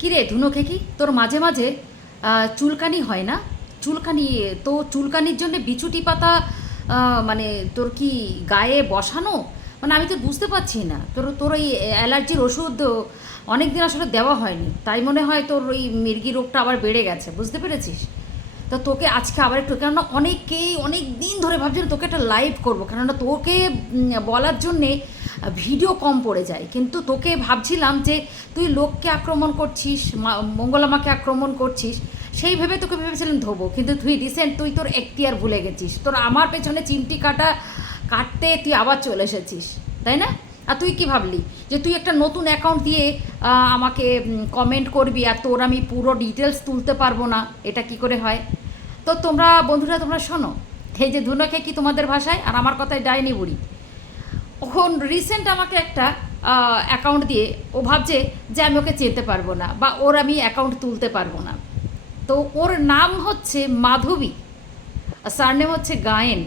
কিরে ধুনোকে খেকি? তোর মাঝে মাঝে চুলকানি হয় না? চুলকানি, তো চুলকানির জন্য বিচুটি পাতা মানে তোর কি গায়ে বসানো? মানে আমি তো বুঝতে পারছি না। তোর তোর ওই অ্যালার্জির ওষুধ অনেক দিন আসলে দেওয়া হয়নি। তাই মনে হয় তোর ওই মির্গি রোগটা আবার বেড়ে গেছে। বুঝতে পেরেছিস? তো তোকে আজকে আবার একটু, কেননা অনেকেই অনেক দিন ধরে ভাবছিল তোকে একটা লাইভ করব। কেননা তোকে বলার জন্যে ভিডিও কম পড়ে যায়। কিন্তু তোকে ভাবছিলাম যে তুই লোককে আক্রমণ করছিস মঙ্গলামাকে আক্রমণ করছিস, সেই ভেবে তোকে ভেবেছিলাম ধোবো। কিন্তু তুই রিসেন্ট তুই তোর এখতিয়ার ভুলে গেছিস। তোর আমার পেছনে চিমটি কাটা, কাটতে তুই আবার চলে এসেছিস, তাই না? আর তুই কি ভাবলি? যে তুই একটা নতুন অ্যাকাউন্ট দিয়ে আমাকে কমেন্ট করবি আর তোর আমি পুরো ডিটেলস তুলতে পারব না, এটা কি করে হয়? তো তোমরা, বন্ধুরা, তোমরা শোনো। এই যে ধুনোকে কি তোমাদের ভাষায়? আর আমার কথায় ডাইনি বুড়ি। ওখন রিসেন্ট আমাকে একটা অ্যাকাউন্ট দিয়ে ও ভাবছে যে আমি ওকে চেতে পারব না বা ওর আমি অ্যাকাউন্ট তুলতে পারব না। তো ওর নাম হচ্ছে মাধবী সারনেম হচ্ছে গায়েন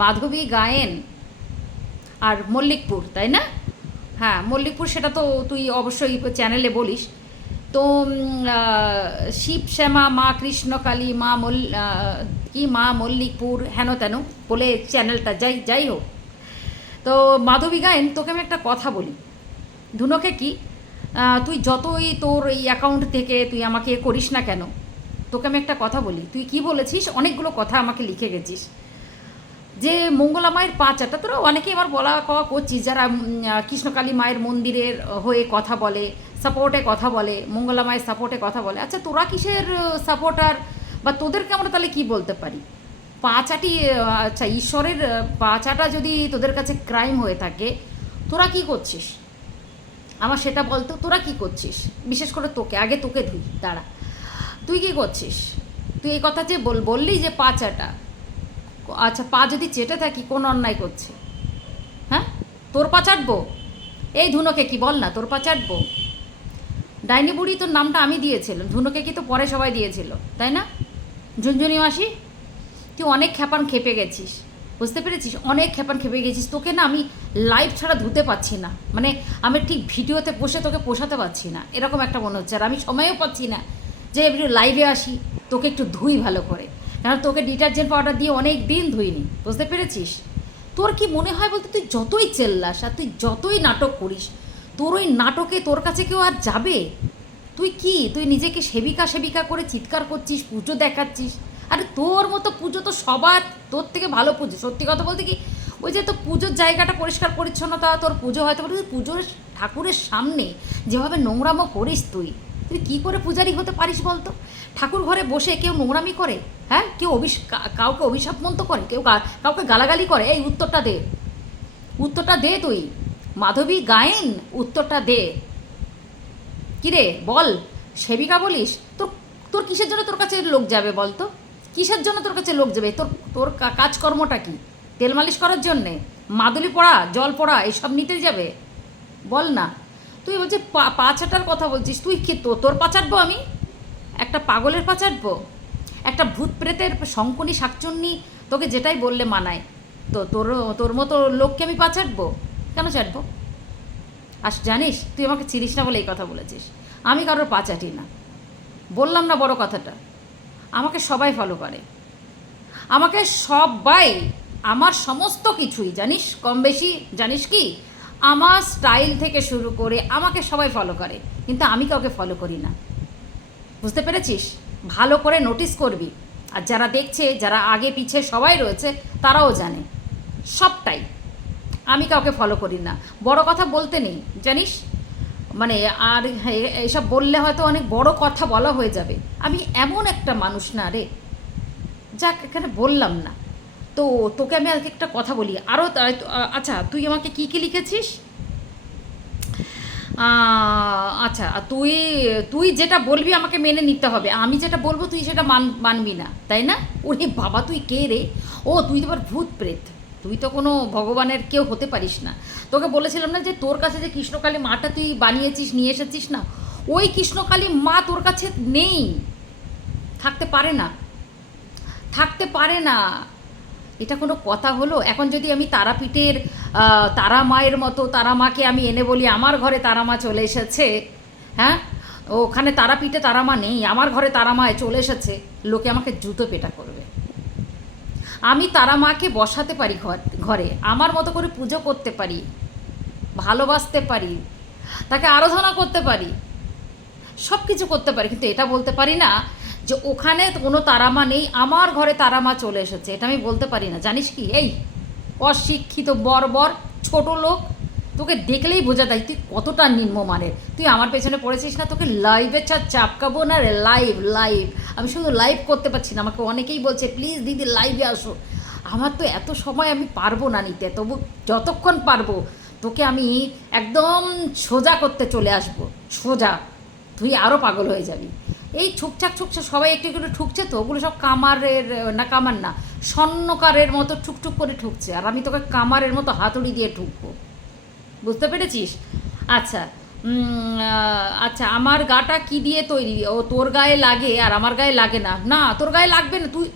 মাধবী গায়েন আর মল্লিকপুর তাই না? হ্যাঁ মল্লিকপুর সেটা তো তুই অবশ্যই চ্যানেলে বলিস। তো শিব শ্যামা মা কৃষ্ণকালী মা মল আহ, কি মা মল্লিকপুর হেন তেন বলে চ্যানেলটা যাই যাই হোক। তো মাধবী গায়েন, তোকে আমি একটা কথা বলি। ধুনোকে কি তুই যতই তোর এই অ্যাকাউন্ট থেকে তুই আমাকে করিস না কেন, তোকে আমি একটা কথা বলি। তুই কি বলেছিস? অনেকগুলো কথা আমাকে লিখে গেছিস। যে মঙ্গলা মায়ের পাঁচাটা তোরা অনেকেই আমার বলা কওয়া করছিস, যারা কৃষ্ণকালী মায়ের মন্দিরের হয়ে কথা বলে সাপোর্টে কথা বলে, মঙ্গলা মায়ের সাপোর্টে কথা বলে। আচ্ছা তোরা কিসের সাপোর্টার বা তোদেরকে আমরা তাহলে কি বলতে পারি? পাঁচাটি আচ্ছা ঈশ্বরের পাঁচাটা যদি তোদের কাছে ক্রাইম হয়ে থাকে, তোরা কি করছিস? আমার সেটা বলতো তোরা কি করছিস? বিশেষ করে তোকে, আগে তোকে ধুই, দাঁড়া। তুই কি করছিস? তুই এই কথা যে বল, বললি যে পাঁচাটা আচ্ছা পা যদি চেটে থাকি, কোন অন্যায় করছে? হ্যাঁ? তোর পা চাটবো? এই ধুনোকে কি বল না, তোর পা চাটবো? ডাইনি বুড়ি তোর নামটা আমি দিয়েছিলাম, ধুনোকে কি তো পরে সবাই দিয়েছিল, তাই না? ঝুনঝুনি মাসি? তুই অনেক খেপান খেপে গেছিস। বুঝতে পেরেছিস? অনেক খেপান খেপে গেছিস। তোকে না আমি লাইভ ছাড়া ধুতে পারছি না। মানে আমি ঠিক ভিডিওতে বসে তোকে পোষাতে পারছি না। এরকম একটা মনে হচ্ছে। আর আমি সময়ও পাচ্ছি না যে একটু লাইভে আসি, তোকে একটু ধুই ভালো করে। কারণ তোকে ডিটারজেন্ট পাউডার দিয়ে অনেক দিন ধুইনি। বুঝতে পেরেছিস? তোর কি মনে হয় বলতে? তুই যতই চেল্লাস আর তুই যতই নাটক করিস, তোর ওই নাটকে তোর কাছে কেউ আর যাবে? তুই কি? তুই নিজেকে সেবিকা সেবিকা করে চিৎকার করছিস, পুজো দেখাচ্ছিস? আরে তোর মতো পুজো তো সবার, তোর থেকে ভালো পুজো। সত্যি কথা বলতে কি, ওই যে তো পুজোর জায়গাটা পরিষ্কার পরিচ্ছন্নতা, তোর পুজো হয়তো বলে পুজোর ঠাকুরের সামনে যেভাবে নোংরামো করিস তুই তুই কী করে পূজারি হতে পারিস বলতো? ঠাকুর ঘরে বসে কেউ নোংরামি করে হ্যাঁ? কেউ অভিস কা- কাউকে অভিশাপ মন্ত করে, কেউ কাউকে গালাগালি করে, এই উত্তরটা দে। উত্তরটা দে তুই। মাধবী গায়েন, উত্তরটা দে। কিরে, বল, সেবিকা বলিস? তোর তোর কিসের জন্য তোর কাছে লোক যাবে বল তো কিসের জন্য তোর কাছে লোক যাবে? তোর তোর কাজকর্মটা কি? তেল মালিশ করার জন্যে? মাদুলি পড়া, জল পড়া, এসব নিতে যাবে? বল না। তুই বলছিস পা- পা চাটার কথা বলছিস। তুই কি তোর পা চাটবো আমি? একটা পাগলের পা চাটবো একটা ভূত প্রেতের শঙ্কনি, শাকচুন্নি তোকে যেটাই বললে মানায়। তো তোর তোর মতো লোককে আমি পা চাটবো কেন চাটবো আর জানিস, তুই আমাকে চিনিস না বলে এই কথা বলেছিস। আমি কারোর পা চাটি না। বললাম না বড় কথাটা। আমাকে সবাই ফলো করে। আমাকে সবাই, আমার সমস্ত কিছুই, জানিস? কম বেশি জানিস কি? আমার স্টাইল থেকে শুরু করে আমাকে সবাই ফলো করে। কিন্তু আমি কাউকে ফলো করি না। বুঝতে পেরেছিস? ভালো করে নোটিস করবি। আর যারা দেখছে, যারা আগে পিছে সবাই রয়েছে, তারাও জানে। সবটাই। আমি কাউকে ফলো করি না। বড় কথা বলতে নেই। জানিস? মানে আর এসব বললে হয়তো অনেক বড় কথা বলা হয়ে যাবে। আমি এমন একটা মানুষ না রে। যাক, এখানে বললাম না। তো তোকে আমি আজকে একটা কথা বলি। আরও আচ্ছা তুই আমাকে কী কী লিখেছিস? আচ্ছা তুই তুই যেটা বলবি আমাকে মেনে নিতে হবে। আমি যেটা বলব, তুই সেটা মান, মানবি না। তাই না? ওরে বাবা, তুই কে রে? ও, তুই তো আবার ভূত প্রেত। তুই তো কোনো ভগবানের কেউ হতে পারিস না। তোকে বলেছিলাম না যে তোর কাছে যে কৃষ্ণকালী মাটা তুই বানিয়েছিস, নিয়ে এসেছিস না, ওই কৃষ্ণকালী মা তোর কাছে নেই। থাকতে পারে না। থাকতে পারে না। এটা কোনো কথা হলো? এখন যদি আমি তারাপীঠের তারা মায়ের মতো তারা মাকে আমি এনে বলি, আমার ঘরে তারা মা চলে এসেছে হ্যাঁ? ওখানে তারাপীঠে তারা মা নেই, আমার ঘরে তারামায় চলে এসেছে, লোকে আমাকে জুতো পেটা করবে। আমি তারা মাকে বসাতে পারি ঘর ঘরে, আমার মতো করে পুজো করতে পারি, ভালোবাসতে পারি, তাকে আরাধনা করতে পারি সব কিছু করতে পারি, কিন্তু এটা বলতে পারি না যে ওখানে কোনো তারা মা নেই, আমার ঘরে তারা মা চলে এসেছে, এটা আমি বলতে পারি না। জানিস কি? এই অশিক্ষিত বর্বর ছোটো লোক তোকে দেখলেই বোঝা যায় তুই কতটা নিম্নমানের তুই আমার পেছনে পড়েছিস না, তোকে লাইভে চা চাপকাবো না রে লাইভ লাইভ আমি শুধু লাইভ করতে পারছি না, আমাকে অনেকেই বলছে প্লিজ দিদি লাইভে আসো। আমার তো এত সময় আমি পারব না নিতে, তবু যতক্ষণ পারব, তোকে আমি একদম সোজা করতে চলে আসব, সোজা। তুই আরও পাগল হয়ে যাবি। এই ঠুকছাক ঠুকছে সবাই একটু একটু ঠুকছে তো, ওগুলো সব কামারের, না কামার না, স্বর্ণকারের মতো ঠুকঠুক করে ঠুকছে, আর আমি তোকে কামারের মতো হাতুড়ি দিয়ে ঠুকবো। বুঝতে পেরেছিস? আচ্ছা আচ্ছা আমার গাটা কি দিয়ে তৈরি? ও তোর গায়ে লাগে আর আমার গায়ে লাগে না। না, তোর গায়ে লাগবে না। তুই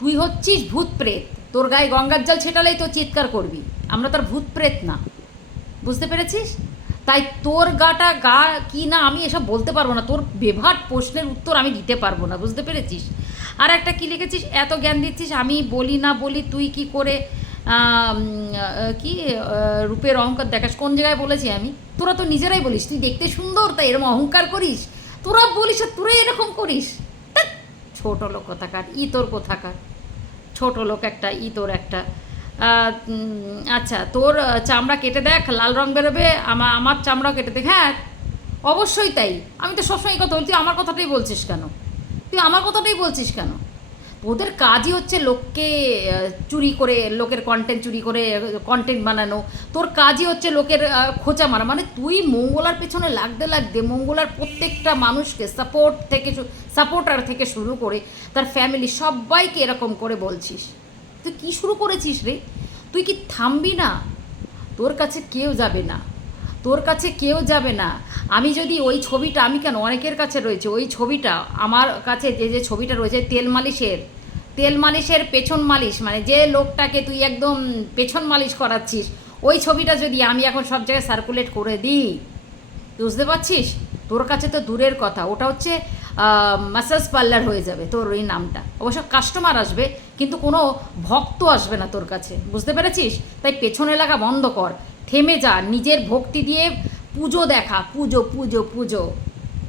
তুই হচ্ছিস ভূত প্রেত। তোর গায়ে গঙ্গার জল ছেটালেই তো চিৎকার করবি। আমরা তোর ভূত প্রেত না। বুঝতে পেরেছিস? তাই তোর গাটা গা কি না আমি এসব বলতে পারব না। তোর বেভাট প্রশ্নের উত্তর আমি দিতে পারব না। বুঝতে পেরেছিস? আর একটা কি লিখেছিস? এত জ্ঞান দিচ্ছিস, আমি বলি না বলি তুই কি করে কি রূপের অহংকার দেখাস। কোন জায়গায় বলেছি আমি? তোরা তো নিজেরাই বলিস, তুই দেখতে সুন্দর, তাই এরকম অহংকার করিস। তোরা বলিস আর তোরাই এরকম করিস। ছোট লোক কোথাকার ই তোর কোথাকার। ছোট লোক একটা ই তোর একটা আচ্ছা তোর চামড়া কেটে দেখ, লাল রং বেরোবে আমার আমার চামড়াও কেটে দেখ হ্যাঁ অবশ্যই তাই। আমি তো সবসময় এই কথা বলি তুই আমার কথাটাই বলছিস কেন? তুই আমার কথাটাই বলছিস কেন? ওদের কাজই হচ্ছে লোককে চুরি করে, লোকের কন্টেন্ট চুরি করে কন্টেন্ট বানানো। তোর কাজই হচ্ছে লোকের খোঁচা মারা। মানে তুই মঙ্গলার পেছনে লাগতে লাগতে মঙ্গলার প্রত্যেকটা মানুষকে সাপোর্ট থেকে সাপোর্টার থেকে শুরু করে তার ফ্যামিলি সবাইকে এরকম করে বলছিস। তুই কি শুরু করেছিস রে? তুই কি থামবি না? তোর কাছে কেউ যাবে না। তোর কাছে কেউ যাবে না। আমি যদি ওই ছবিটা, আমি কেন অনেকের কাছে রয়েছে, ওই ছবিটা, আমার কাছে যে যে ছবিটা রয়েছে তেল মালিশের তেল মালিশের পেছন মালিশ মানে যে লোকটাকে তুই একদম পেছন মালিশ করাচ্ছিস, ওই ছবিটা যদি আমি এখন সব জায়গায় সার্কুলেট করে দিই, বুঝতে পারছিস? তোর কাছে তো দূরের কথা, ওটা হচ্ছে মাসাজ পার্লার হয়ে যাবে তোর ওই নামটা। অবশ্য কাস্টমার আসবে, কিন্তু কোনো ভক্ত আসবে না তোর কাছে, বুঝতে পেরেছিস? তাই পেছনে লাগা বন্ধ কর, থেমে যা, নিজের ভক্তি দিয়ে পুজো দেখা, পুজো পুজো পুজো,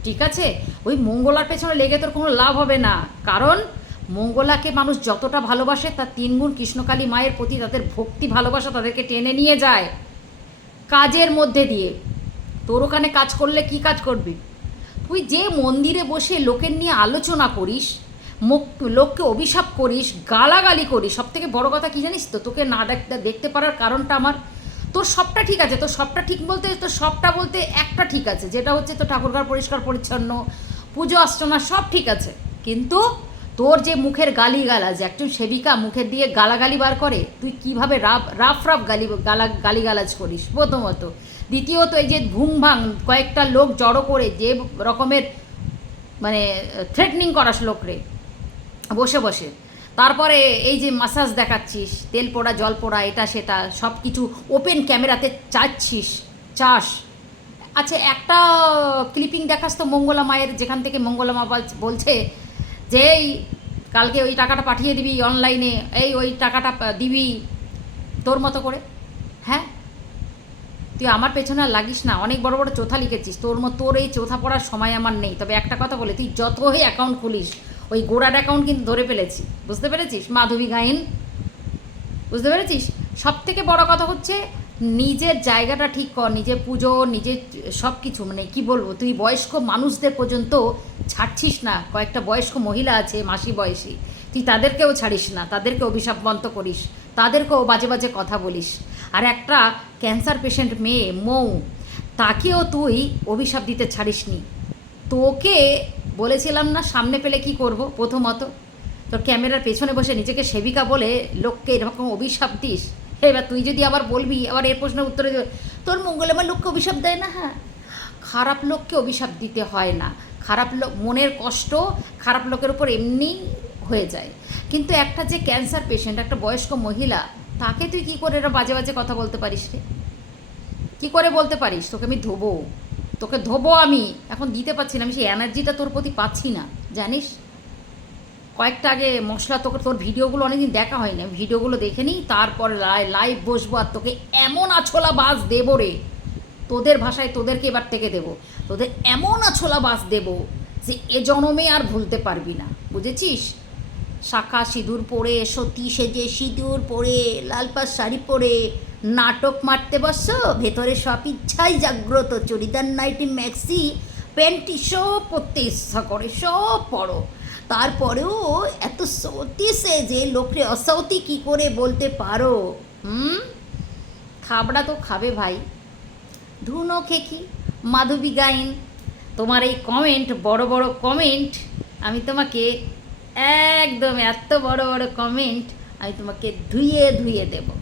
ঠিক আছে? ওই মঙ্গলার পেছনে লেগে তোর কোনো লাভ হবে না, কারণ মঙ্গলাকে মানুষ যতটা ভালোবাসে, তার তিনগুণ কৃষ্ণকালী মায়ের প্রতি তাদের ভক্তি, ভালোবাসা তাদেরকে টেনে নিয়ে যায় কাজের মধ্যে দিয়ে। তোর ওখানে কাজ করলে কি কাজ করবি? তুই যে মন্দিরে বসে লোকের নিয়ে আলোচনা করিস, মুখ, লোককে অভিশাপ করিস, গালাগালি করিস সব থেকে বড় কথা কি জানিস তো? তোকে না দেখতে দেখতে পারার কারণটা আমার। তোর সবটা ঠিক আছে, তোর সবটা ঠিক বলতে, তোর সবটা বলতে একটা ঠিক আছে, যেটা হচ্ছে তো ঠাকুরঘর পরিষ্কার, পরিচ্ছন্ন, পুজো, অর্চনা সব ঠিক আছে। কিন্তু তোর যে মুখের গালি গালাজ একজন সেবিকা মুখের দিয়ে গালাগালি বার করে, তুই কীভাবে রাফ রাফ রাফ গালি, গালা, গালিগালাজ করিস? প্রথমত। দ্বিতীয়ত, এই যে ঘুম ভাং, কয়েকটা লোক জড়ো করে যে রকমের মানে থ্রেটনিং করাস লোকরে, বসে বসে। তারপরে এই যে মাসাজ দেখাচ্ছিস, তেল পোড়া, জল পোড়া, এটা, সেটা সব কিছু ওপেন ক্যামেরাতে চাচ্ছিস, চাস। আচ্ছা একটা ক্লিপিং দেখাস তো মঙ্গলা মায়ের, যেখান থেকে মঙ্গলা মা বলছে যে এই কালকে ওই টাকাটা পাঠিয়ে দিবি অনলাইনে, এই ওই টাকাটা দিবি তোর মতো করে। হ্যাঁ? তুই আমার পেছনে আর লাগিস না। অনেক বড় বড় চোথা লিখেছিস। তোর মতো তোর এই চোথা পড়ার সময় আমার নেই। তবে একটা কথা বলে, তুই যত হয়ে অ্যাকাউন্ট খুলিস, ওই গোড়ার অ্যাকাউন্ট কিন্তু ধরে ফেলেছি। বুঝতে পেরেছিস? মাধবী গায়েন? বুঝতে পেরেছিস? সব থেকে বড় কথা হচ্ছে নিজের জায়গাটা ঠিক কর, নিজের পুজো, নিজের সব কিছু মানে কি বলব, তুই বয়স্ক মানুষদের পর্যন্ত ছাড়ছিস না। কয়েকটা বয়স্ক মহিলা আছে, মাসি বয়সী। তুই তাদেরকেও ছাড়িস না, তাদেরকে অভিশাপবন্ত করিস, তাদেরকেও বাজে বাজে কথা বলিস। আর একটা ক্যান্সার পেশেন্ট মেয়ে, মৌ, তাকেও তুই অভিশাপ দিতে ছাড়িসনি। তোকে বলেছিলাম না সামনে পেলে কি করব প্রথমত? তোর ক্যামেরার পেছনে বসে নিজেকে সেবিকা বলে লোককে এরকম অভিশাপ দিস। এবার তুই যদি আবার বলবি, আবার এর প্রশ্নের উত্তরে তোর মঙ্গল আমার লোককে অভিশাপ দেয় না হ্যাঁ? খারাপ লোককে অভিশাপ দিতে হয় না। খারাপ লোক, মনের কষ্ট খারাপ লোকের উপর এমনি হয়ে যায়। কিন্তু একটা যে ক্যান্সার পেশেন্ট একটা বয়স্ক মহিলা, তাকে তুই কি করে এরা বাজে বাজে কথা বলতে পারিস রে? কী করে বলতে পারিস? তোকে আমি ধোবো। তোকে ধোবো আমি। এখন দিতে পারছি না, আমি সেই এনার্জিটা তোর প্রতি পাচ্ছি না। জানিস? কয়েকটা আগে মশলা, তোকে তোর ভিডিওগুলো অনেকদিন দেখা হয় না ভিডিওগুলো দেখে নিই, তারপরে লাইভ বসবো আর তোকে এমন আছলা বাস দেবো রে। তোদের ভাষায় তোদেরকে এবার থেকে দেবো। তোদের এমন আছলা বাস দেবো যে এ জনমে আর ভুলতে পারবি না। বুঝেছিস? শাখা সিঁদুর পরে সতী সেজে সিঁদুর পরে লাল পাড় শাড়ি পরে, নাটক মারতে বসছো ভেতরে সব ইচ্ছাই জাগ্রত, চুড়িদার, নাইটি, ম্যাক্সি প্যান্টি সব পরতে ইচ্ছা করে, সব পরো। তারপরেও এত সতী যে লোকরে অসৌতি কি করে বলতে পারো? হুম? খাবড়া তো খাবে ভাই। ধুনো খেকি, মাধবী গাইন। তোমার এই কমেন্ট বড় বড় কমেন্ট আমি তোমাকে একদম এত বড় বড় কমেন্ট আমি তোমাকে ধুইয়ে ধুইয়ে দেবো।